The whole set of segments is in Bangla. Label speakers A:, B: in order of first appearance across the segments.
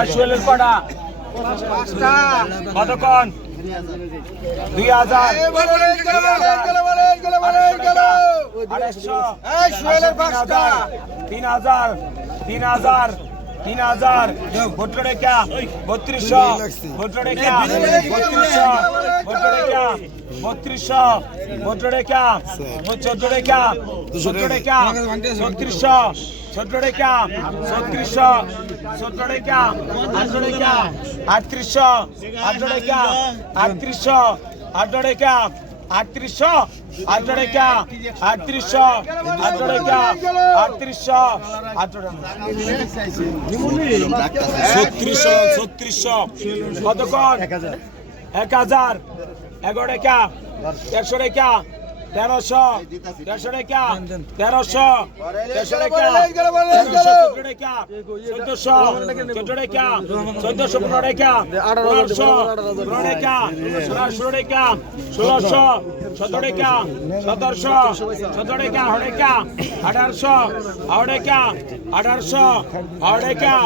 A: আর সোহেলের কটা কতক্ষণ? দুই হাজার। আড়াইশো। তিন হাজার তিন হাজার। তিন হাজার ভোটর রেখা বত্রিশশো ভোটর রেখা বত্রিশশো ভোটর রেখা বত্রিশশো ভোটর রেখা চোদ্দ রেখা চোদ্দ রেখা ছত্রিশশো চোদ্দ রেখা ছত্রিশশো চোদ্দ রেখা আট রেখা আটত্রিশশো আট রেখা আটত্রিশশো আট রেখা আটত্রিশশো আট রেখা আটত্রিশশো আট রেখা আটত্রিশশো আট ছত্রিশশো ছত্রিশশো। কতক্ষণ এক হাজার। এগারো রেখা একশো রেখা তেরোশো তেরোশো রেখা তেরোশো তেরোশো রেখা তেরোশো চোদ্দ রেখা চোদ্দশো চোদ্দ রেখা চোদ্দশো পনেরো রেখা পনেরোশো পনেরো রেখা ষোলো রেখা ষোলোশো সতেরো রেখা সতেরোশো সতেরো রেখা আড় রেখা আঠারোশো আড় রেখা আঠারোশো আড় রেখা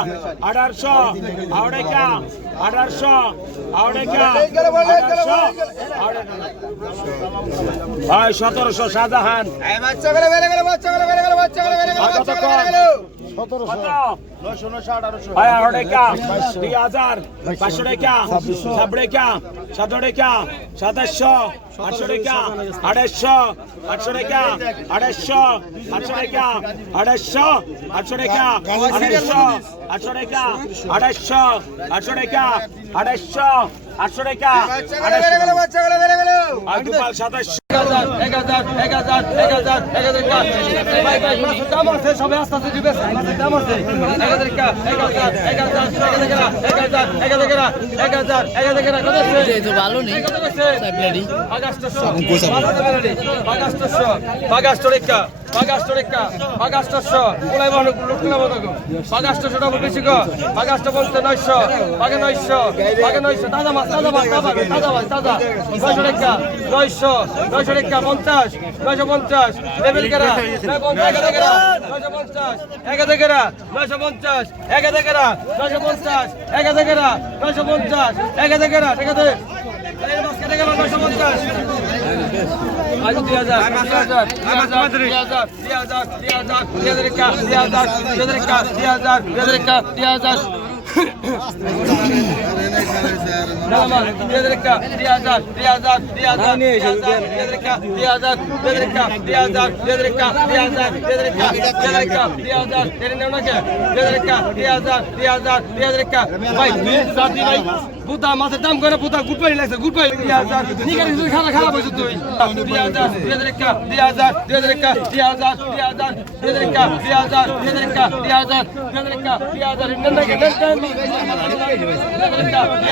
A: আঠারোশো আড় রেখা আঠারোশো আড় রেখা আঠারোশো ভাই সতেরোশো শাহজাহান। সাতাশশো। আটশো রেখা আড়াইশো। আটশো রেখা আড়াইশো। আটশো রেখা আড়াইশো। আটশো রেখা আড়াইশো। আটশো রেখা আড়াইশো। আটশো রেখা আড়াইশো। আটশো রেখা আড়াইশো সাতাশশো
B: ভালো নেই
C: কত আছে আগস্টরেকা আগস্টশো কোলাই মনে লুটনা গো আগস্টশো টাকা বেশি গো। আগস্ট বলতে নয়শো আগে নয়শো আগে নয়শো। তাজা মাছ তাজা মাছ তাজা মাছ তাজা নয়শো রেখা নয়শো নয়শো রেখা পঞ্চাশ, নয়শো পঞ্চাশ। লেভেল কেরা? নয়শো পঞ্চাশ, এক হাজার কেরা নয়শো পঞ্চাশ, এক হাজার কেরা নয়শো পঞ্চাশ, এক হাজার কেরা নয়শো পঞ্চাশ, এক কেরা গেল নয়শো পঞ্চাশ। আজ বুতা মাছের দাম করে বুতা গুড পাই লাগছে গুড পাই দুই হাজার নিকারি খানা খারাপ হয়েছে তুই দুই হাজার দুই হাজার একা দুই হাজার দুই হাজার একা দুই হাজার দুই হাজার দুই হাজার একা দুই হাজার দুই হাজার একা দুই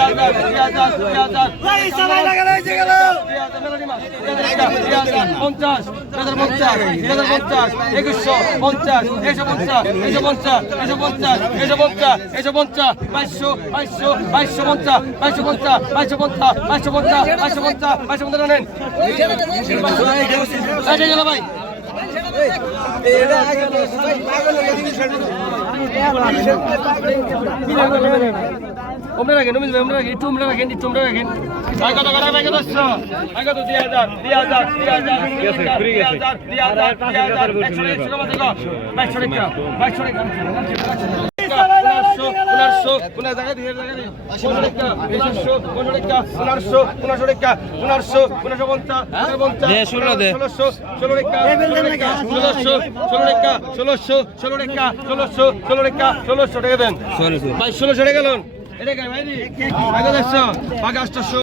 C: হাজার দুই হাজার একা দুই হাজার দুই হাজার পঞ্চাশ হাজার পঞ্চাশ দুই হাজার পঞ্চাশ একুশশো পঞ্চাশ একশো পঞ্চাশ একশো পঞ্চাশ একশো পঞ্চাশ একশো পঞ্চাশ একশো পঞ্চাশ বাইশশো বাইশশো বাইশশো পঞ্চাশ বাইশশো পঞ্চাশ বাইশশো পঞ্চাশ বাইশশো পঞ্চাশ বাইশশো পঞ্চাশ বাইশশো পঞ্চাশ নেন। এই গেল ভাই। ওমরা রাখেন ওমরা ওমরা রাখেন একটু ওমরা রাখেন একটু ওমরা রাখেন ভাই কত করে ভাই কত ভাই কত 2000 2000 2000 ফ্রি গেছে ফ্রি গেছে 2000 2000 100 100 মত গো 2200 টাকা 2200 টাকা পনেরো টাকা ষোলোশো ষোলো টাকা ষোলোশো ষোলো টাকা ষোলোশো ষোলো টাকা ষোলোশো ষোলো টাকা ষোলোশো টাকা দেন ভাই ষোলোশো টাকা লোন এটা ভাই আগে আটশো